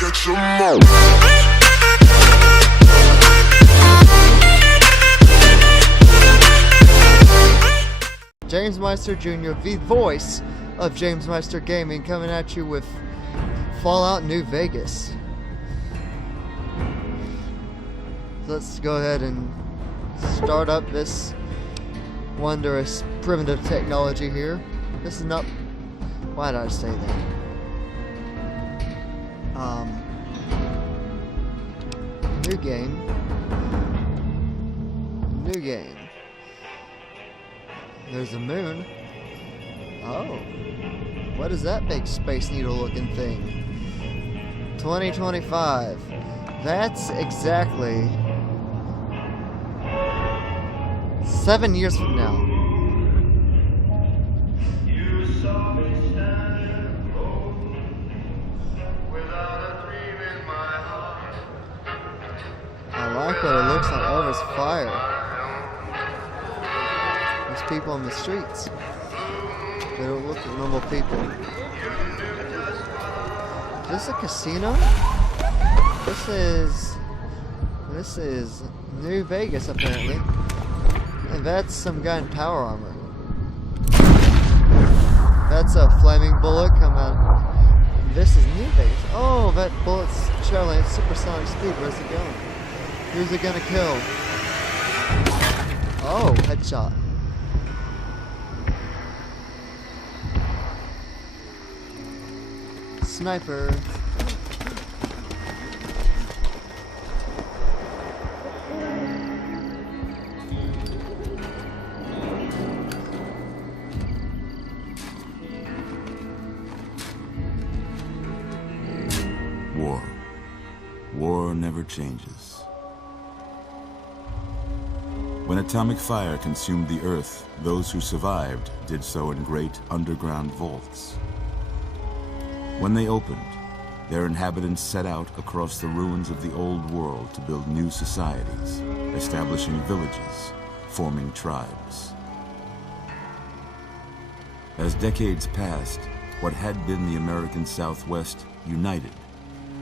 catch 'em all. Jamesmyster Jr., the voice of Jamesmyster Gaming, coming at you with Fallout New Vegas. Let's go ahead and start up this wondrous primitive technology here. This is not... Why did I say that? New game. New game. There's a moon. Oh. What is that big Space Needle looking thing? 2025. That's exactly 7 years from now. I like what it looks like. Oh, there's fire. There's people on the streets. They don't look like normal people. Is this a casino? This is New Vegas, apparently. And that's some guy in power armor. That's a flaming bullet come out. This is New Vegas. Oh, that bullet's traveling at supersonic speed. Where's it going? Who's it gonna kill? Oh, headshot. Sniper. War. War never changes. When atomic fire consumed the earth, those who survived did so in great underground vaults. When they opened, their inhabitants set out across the ruins of the old world to build new societies, establishing villages, forming tribes. As decades passed, what had been the American Southwest united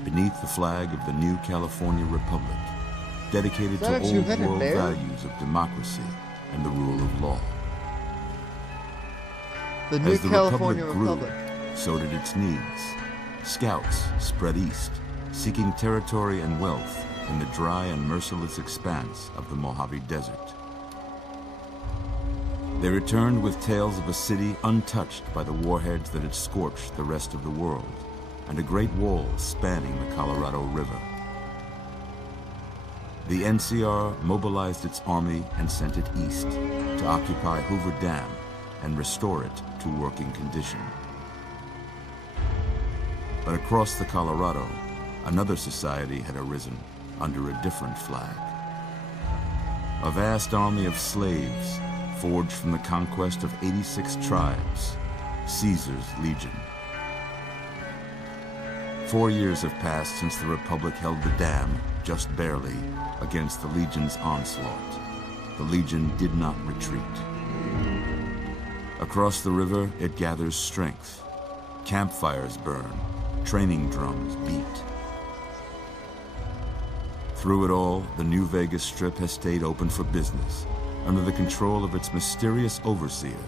beneath the flag of the new California Republic, dedicated to old world values of democracy and the rule of law. The new California Republic. So did its needs. Scouts spread east, seeking territory and wealth in the dry and merciless expanse of the Mojave Desert. They returned with tales of a city untouched by the warheads that had scorched the rest of the world, and a great wall spanning the Colorado River. The NCR mobilized its army and sent it east to occupy Hoover Dam and restore it to working condition. But across the Colorado, another society had arisen under a different flag. A vast army of slaves forged from the conquest of 86 tribes, Caesar's Legion. 4 years have passed since the Republic held the dam, just barely, against the Legion's onslaught. The Legion did not retreat. Across the river, it gathers strength. Campfires burn, training drums beat. Through it all, the New Vegas Strip has stayed open for business, under the control of its mysterious overseer,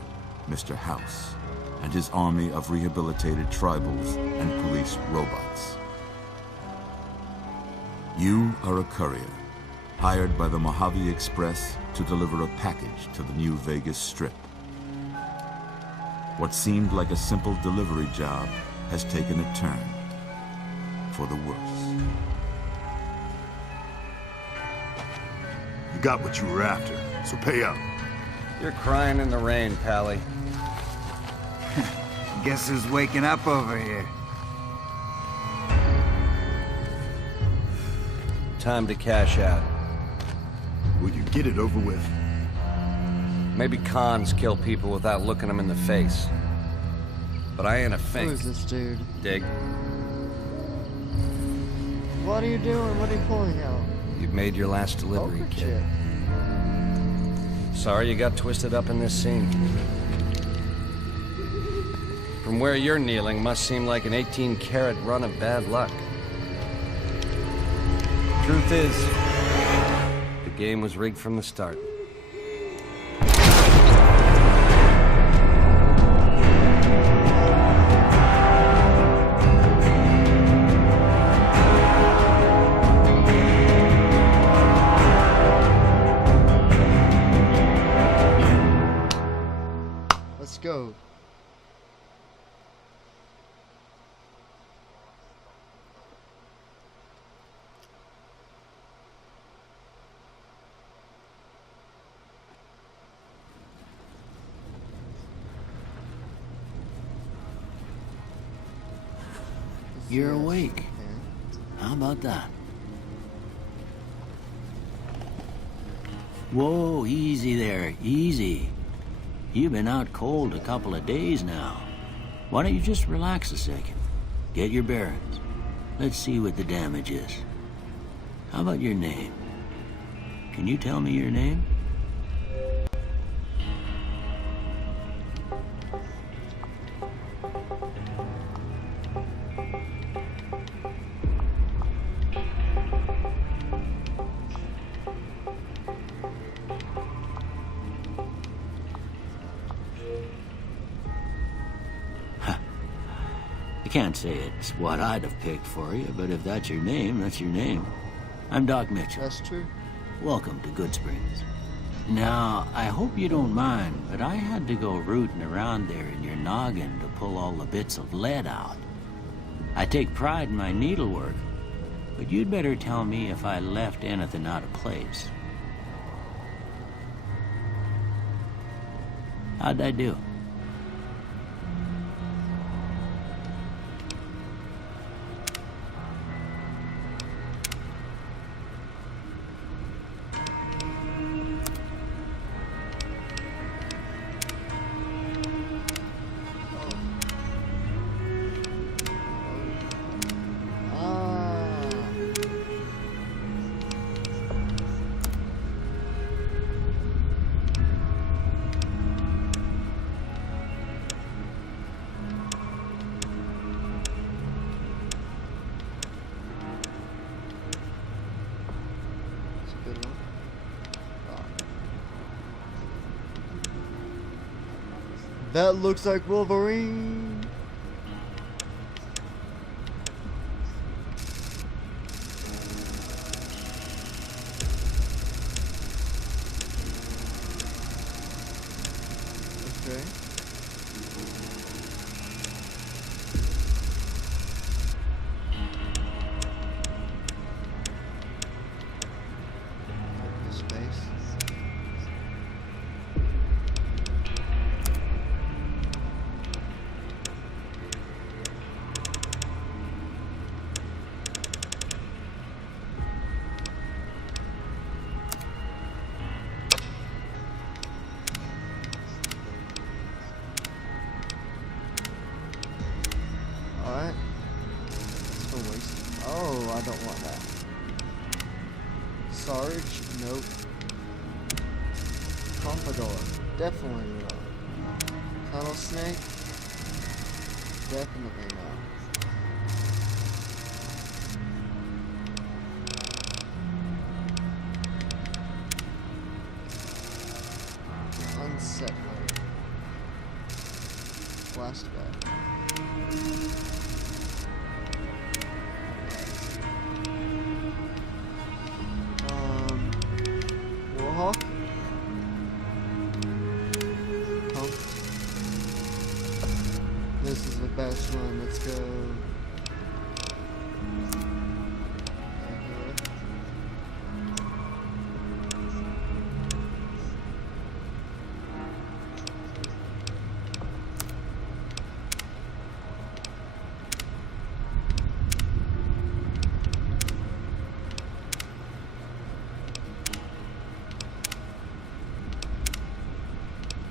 Mr. House, and his army of rehabilitated tribals and police robots. You are a courier, hired by the Mojave Express to deliver a package to the New Vegas Strip. What seemed like a simple delivery job has taken a turn for the worse. You got what you were after, so pay up. You're crying in the rain, Pally. Guess who's waking up over here? Time to cash out. Will you get it over with? Maybe cons kill people without looking them in the face. But I ain't a fink. Who is this dude? Dig. What are you doing? What are you pulling out? You've made your last delivery, Poker kid. chip. Sorry you got twisted up in this scene. From where you're kneeling must seem like an 18-carat run of bad luck. Truth is, the game was rigged from the start. Let's go. You're awake. Yeah. How about that? Whoa, easy there, easy. You've been out cold a couple of days now. Why don't you just relax a second? Get your bearings. Let's see what the damage is. How about your name? Can you tell me your name? I can't say it's what I'd have picked for you, but if that's your name, that's your name. I'm Doc Mitchell. That's true. Welcome to Good Springs. Now, I hope you don't mind, but I had to go rooting around there in your noggin to pull all the bits of lead out. I take pride in my needlework, but you'd better tell me if I left anything out of place. How'd I do? That looks like Wolverine. Okay. Space. Alright. Let's go waste. Oh, I don't want that. Sarge? Nope. Pompadour? Definitely no. Tunnel snake? Definitely no. Unsettler. Last guy. Warhawk? Pump. This is the best one, let's go.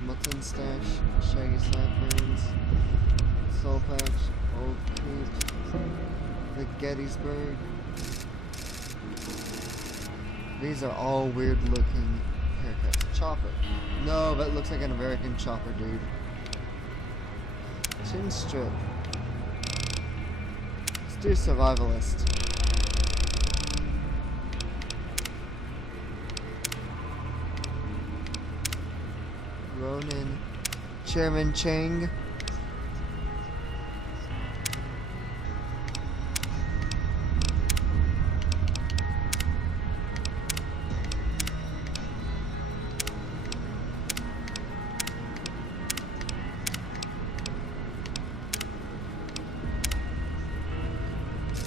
Mutton stash, shaggy sideburns, soul patch, old peach, the Gettysburg. These are all weird looking haircuts. Chopper. No, that looks like an American chopper, dude. Chin strip. Let's do survivalist. Ronin, Chairman Chang.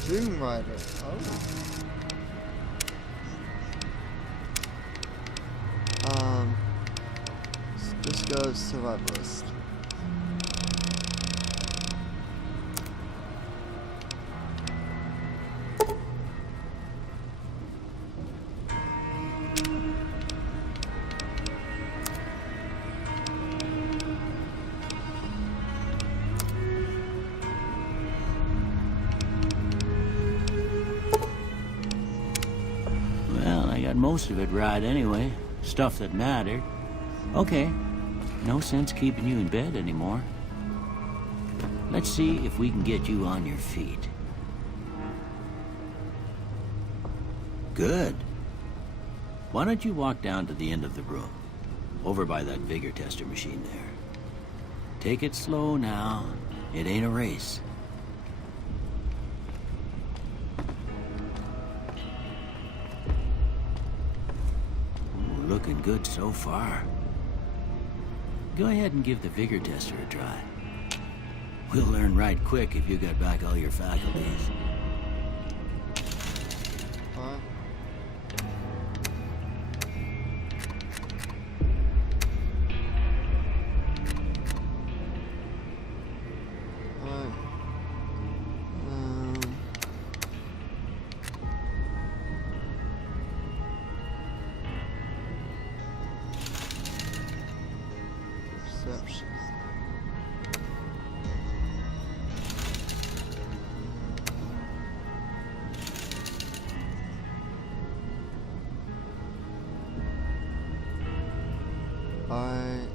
Doom Rider. Oh. Just go survivalist. Well, I got most of it right anyway. Stuff that mattered. Okay. No sense keeping you in bed anymore. Let's see if we can get you on your feet. Good. Why don't you walk down to the end of the room? Over by that vigor tester machine there. Take it slow now. It ain't a race. Ooh, looking good so far. Go ahead and give the vigor tester a try. We'll learn right quick if you got back all your faculties. Alright. Alright. Perception. Alright.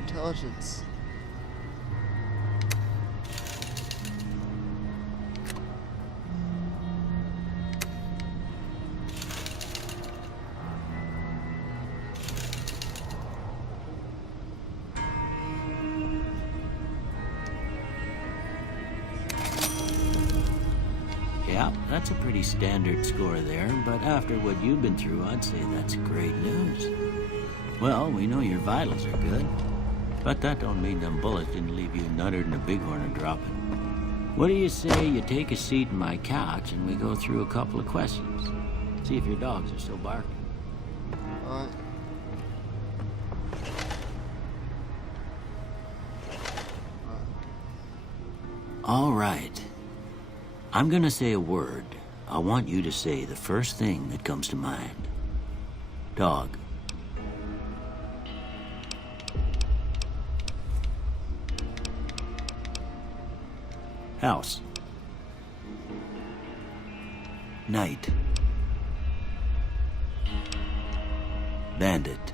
Intelligence. Yeah, that's a pretty standard score there, but after what you've been through, I'd say that's great news. Well, we know your vitals are good, but that don't mean them bullets didn't leave you nuttered in a bighorn and dropping. What do you say you take a seat in my couch and we go through a couple of questions? See if your dogs are still barking. Alright. All right. I'm gonna say a word. I want you to say the first thing that comes to mind. Dog. House. Night. Bandit.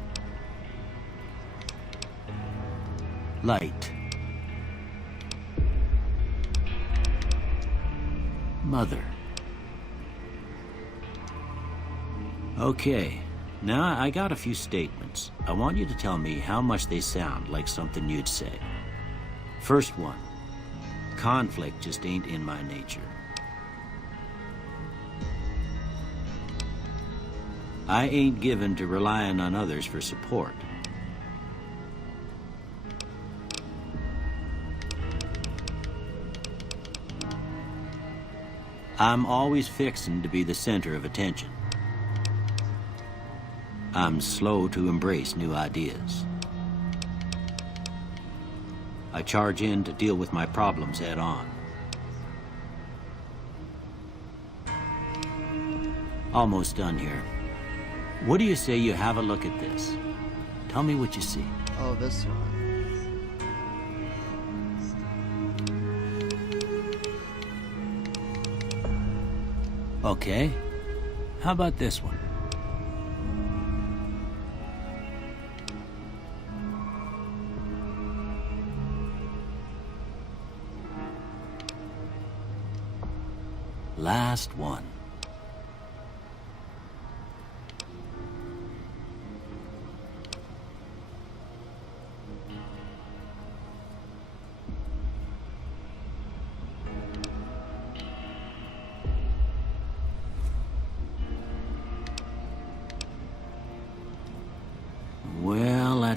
Light. Mother. Okay, now I got a few statements. I want you to tell me how much they sound like something you'd say. First one, conflict just ain't in my nature. I ain't given to relying on others for support. I'm always fixing to be the center of attention. I'm slow to embrace new ideas. I charge in to deal with my problems head on. Almost done here. What do you say you have a look at this? Tell me what you see. Oh, this one. Okay. How about this one? Last one.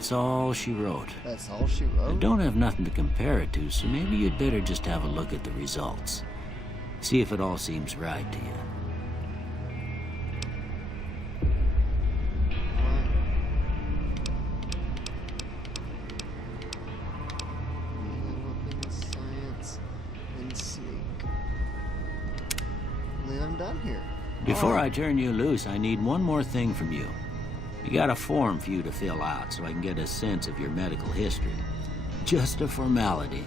that's all she wrote. That's all she I wrote? don't have nothing to compare it to, so maybe you'd better just have a look at the results. See if it all seems right to you. Weapons, science, and sneak. I believe I'm done here. Before I turn you loose, I need one more thing from you. You got a form for you to fill out so I can get a sense of your medical history. Just a formality.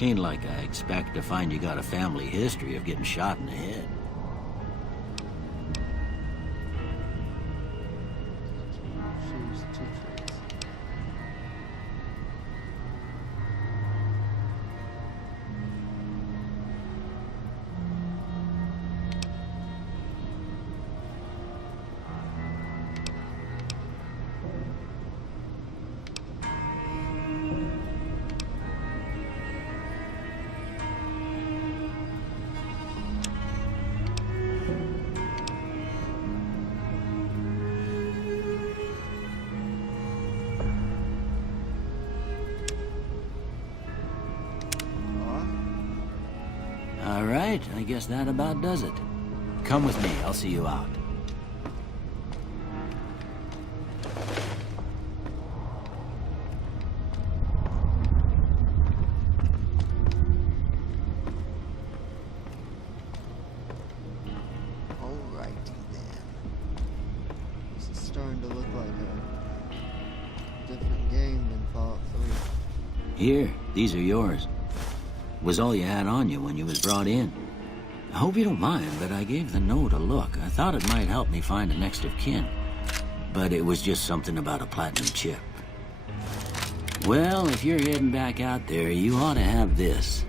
Ain't like I expect to find you got a family history of getting shot in the head. Choose 2 traits. All right, I guess that about does it. Come with me, I'll see you out. Alrighty then. This is starting to look like a different game than Fallout 3. Here, these are yours. Was all you had on you when you was brought in. I hope you don't mind, but I gave the note a look. I thought it might help me find a next of kin. But it was just something about a platinum chip. Well, if you're heading back out there, you ought to have this.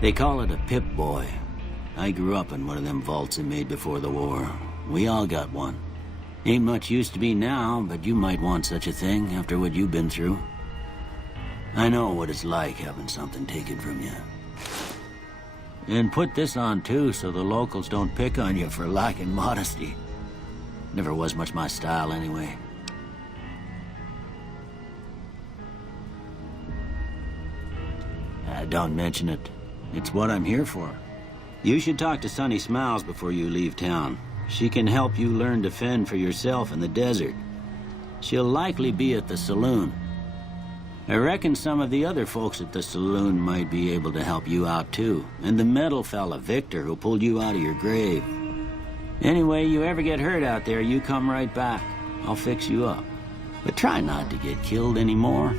They call it a Pip-Boy. I grew up in one of them vaults they made before the war. We all got one. Ain't much use to me now, but you might want such a thing after what you've been through. I know what it's like having something taken from you. And put this on too, so the locals don't pick on you for lacking modesty. Never was much my style anyway. Don't mention it. It's what I'm here for. You should talk to Sunny Smiles before you leave town. She can help you learn to fend for yourself in the desert. She'll likely be at the saloon. I reckon some of the other folks at the saloon might be able to help you out too. And the metal fella, Victor, who pulled you out of your grave. Anyway, you ever get hurt out there, you come right back. I'll fix you up. But try not to get killed anymore.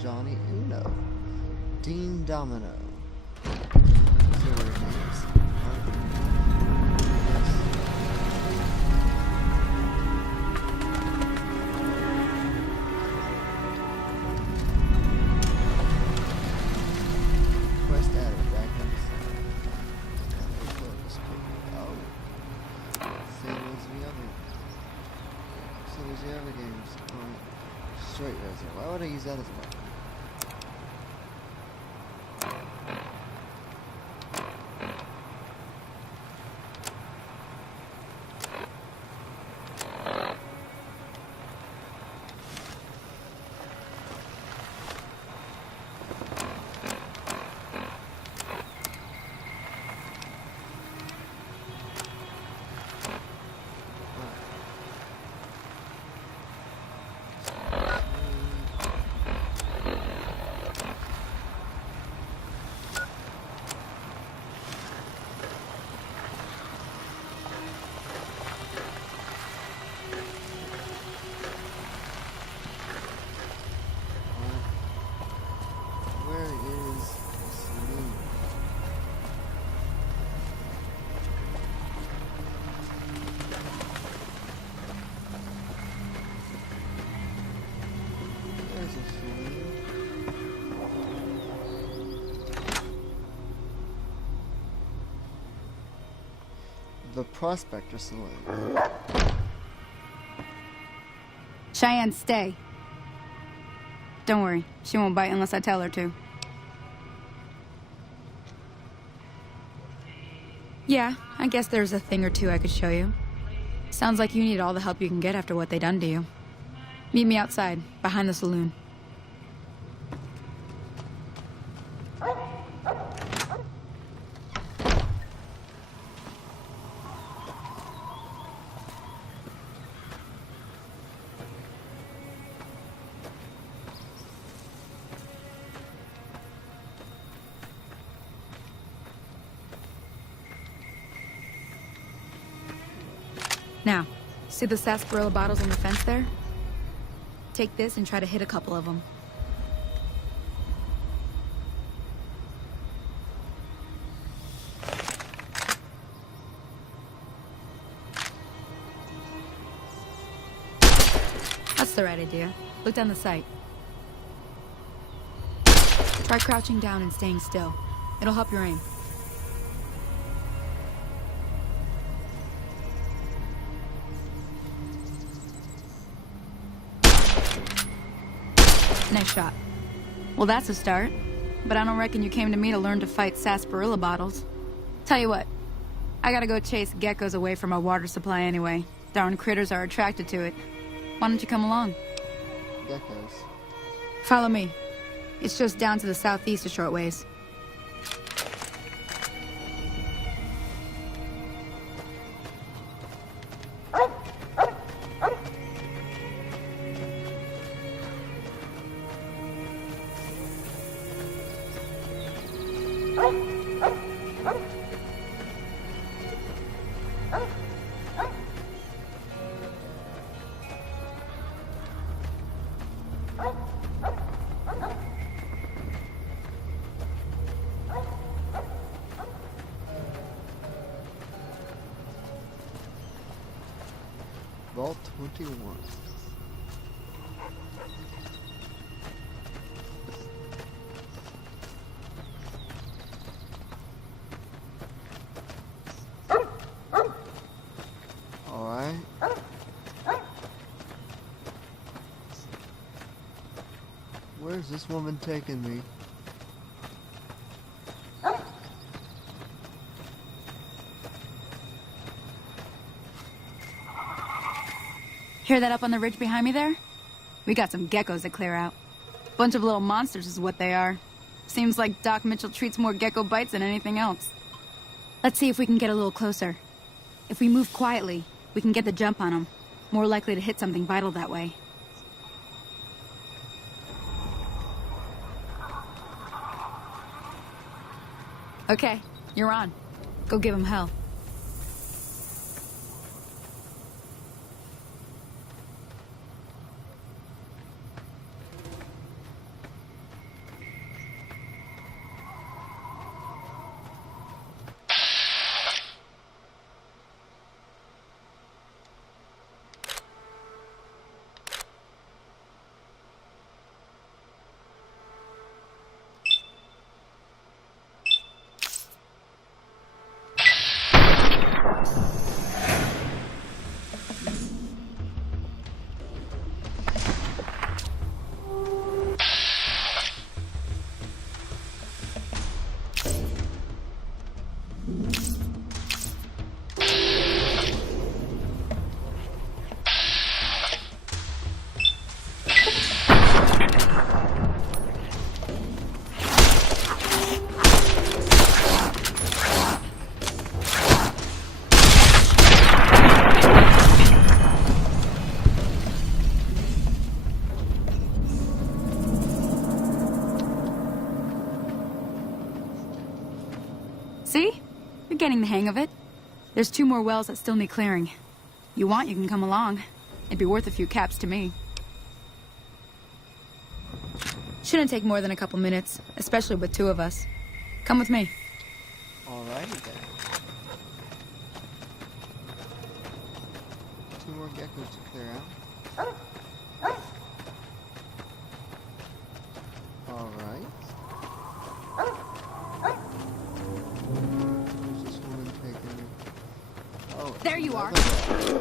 Johnny Uno. Dean Domino. So what it is. Quest added back on the side. Oh. Same as the other games. Straight razor. Why would I use that as a weapon? The Prospector Saloon. Cheyenne, stay. Don't worry, she won't bite unless I tell her to. Yeah, I guess there's a thing or two I could show you. Sounds like you need all the help you can get after what they done to you. Meet me outside, behind the saloon. Now, see the sarsaparilla bottles on the fence there? Take this and try to hit a couple of them. That's the right idea. Look down the sight. Try crouching down and staying still. It'll help your aim. Nice shot. Well, that's a start. But I don't reckon you came to me to learn to fight sarsaparilla bottles. Tell you what, I gotta go chase geckos away from our water supply anyway. Darn critters are attracted to it. Why don't you come along? Geckos. Follow me. It's just down to the southeast a short ways. Vault 21. Alright. Where's this woman taking me? Hear that up on the ridge behind me there? We got some geckos to clear out. Bunch of little monsters is what they are. Seems like Doc Mitchell treats more gecko bites than anything else. Let's see if we can get a little closer. If we move quietly, we can get the jump on them. More likely to hit something vital that way. Okay, you're on. Go give him hell. See? You're getting the hang of it. There's 2 more wells that still need clearing. You want, you can come along. It'd be worth a few caps to me. Shouldn't take more than a couple minutes, especially with 2 of us. Come with me. Alrighty then. 2 more geckos to clear out. Alright. Where's this woman taking me? Oh, There you are. another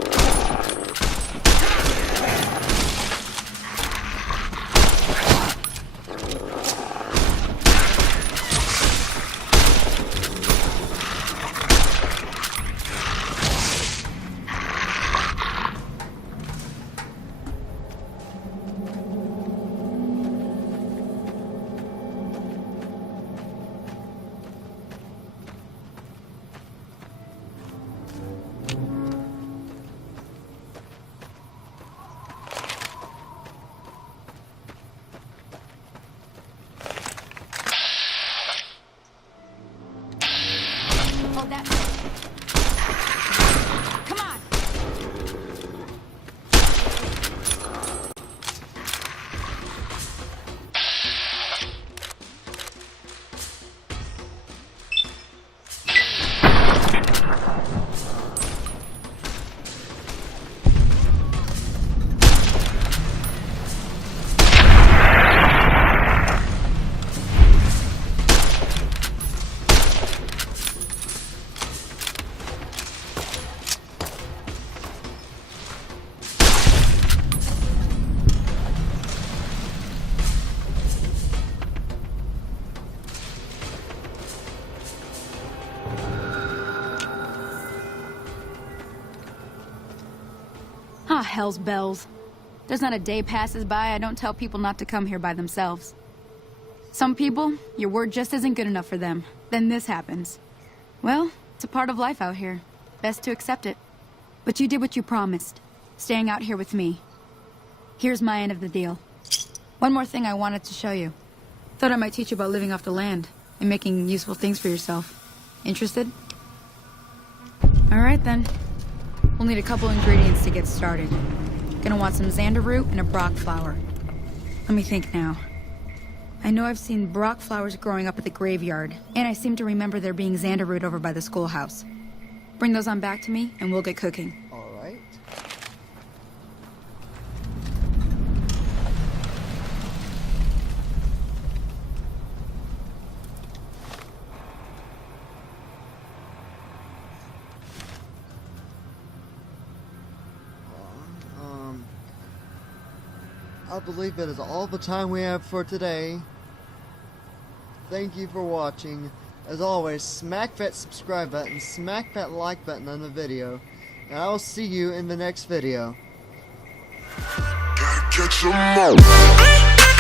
way. Hold that. Come on. Ah, hell's bells. There's not a day passes by I don't tell people not to come here by themselves. Some people, your word just isn't good enough for them. Then this happens. Well, it's a part of life out here. Best to accept it. But you did what you promised, staying out here with me. Here's my end of the deal. One more thing I wanted to show you. Thought I might teach you about living off the land and making useful things for yourself. Interested? All right then. We'll need a couple ingredients to get started. Gonna want some xander root and a brock flower. Let me think now. I know I've seen brock flowers growing up at the graveyard, and I seem to remember there being xander root over by the schoolhouse. Bring those on back to me, and we'll get cooking. All right. I believe it is all the time we have for today. Thank you for watching. As always, smack that subscribe button, smack that like button on the video, and I will see you in the next video. Gotta catch 'em all.